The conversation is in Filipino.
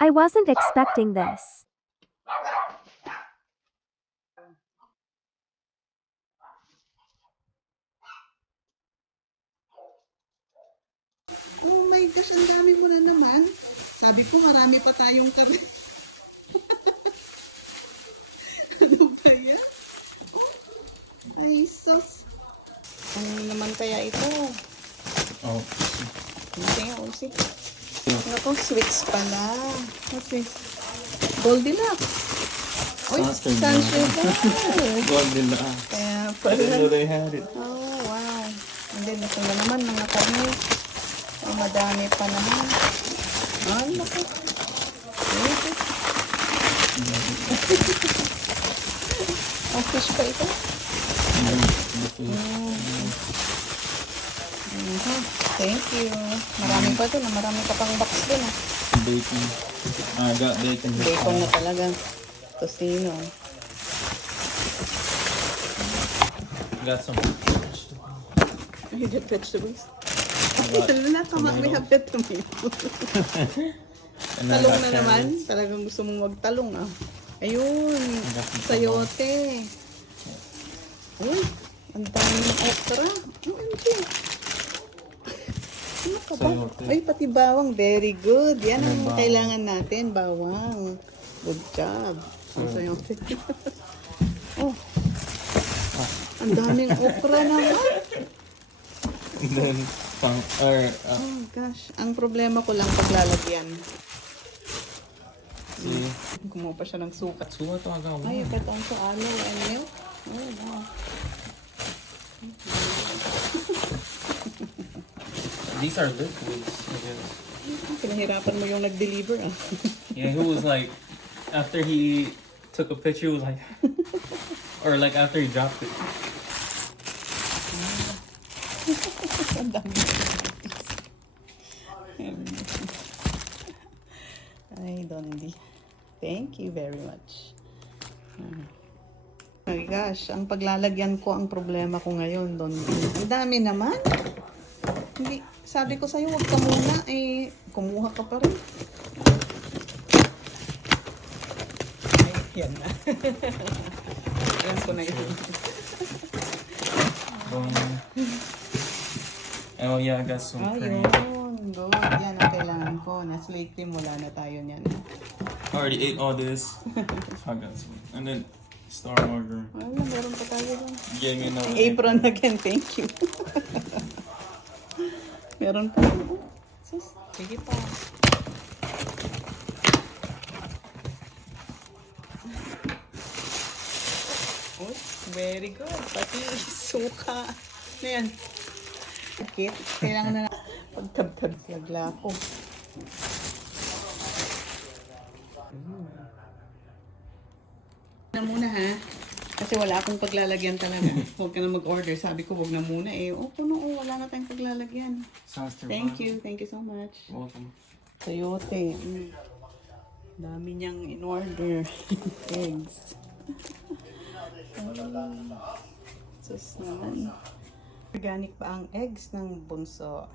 I wasn't expecting this. Oh my gosh, ang dami mo na naman. Sabi ko, marami pa tayong karne. Ano ba yan? Ay, sus. Ano naman kaya ito? Oh. Usi. Naku, sweets pala. What's this? Goldilocks. Uy, Sunsugar. Goldilocks. Kaya I didn't know pala. they had it. Oh, wow. And then, ito na naman, mga karne. Ay, madami pa naman. Ay, naku. Ang fish pa ito? Thank you. Marami pa ito. Marami pa pang box din. Bacon. I got bacon. Bacon na talaga. Tocino. Got some. You did vegetables? got Wala ka ma. We have the tomato. And I Talong got na naman. carrots. Talagang gusto mong magtalong ah. Ayun. got some Sayote. Uy. Ang daming okra. OMG. Ano ka ba? Sayote. Ay, pati bawang. Very good. Yan ang Bawang. kailangan natin. Bawang. Good job. Ang sayote. Oh. Ang daming okra naman. And then, Oh gosh. Ang problema ko lang paglalagyan. see. Kumuha pa siya ng sukat. So what do I got? Ay, katong sa aloe and milk. Oh, wow. These are liquids, I guess. Pinahirapan mo yung nag-deliver ah. Yeah, he was like, after he took a picture, he was like, or like after he dropped it. Ang dami. Ay, Dondi. Thank you very much. Oh my gosh, ang paglalagyan ko ang problema ko ngayon, Dondi. Ang dami naman. Hindi, sabi ko sa'yo, huwag ka muna. Eh, kumuha ka pa rin. Ay, yan na. Yan ko na yun. Oh yeah, I got some cream. Ayun, good. Yan ang kailangan ko. Nas lately, wala na tayo niyan. I already ate all this. I got some. And then Star Margarine. Wala, meron pa tayo dyan. You gave me another Apron again, thank you. Meron pa. Sus, sige pa. Oh, very good. Pati suka. Ano yan? Sakit. Kailangan na pagtabtab sa glapo. Na muna ha. Kasi wala akong paglalagyan talaga. Huwag ka na mag-order. Sabi ko, huwag na muna eh. Oh, puno. Wala na tayong paglalagyan. Sounds too Thank you. Thank you so much. Welcome. Sayote. Dami niyang in-order. Eggs. Sus naman. Organic pa ang eggs ng bunso.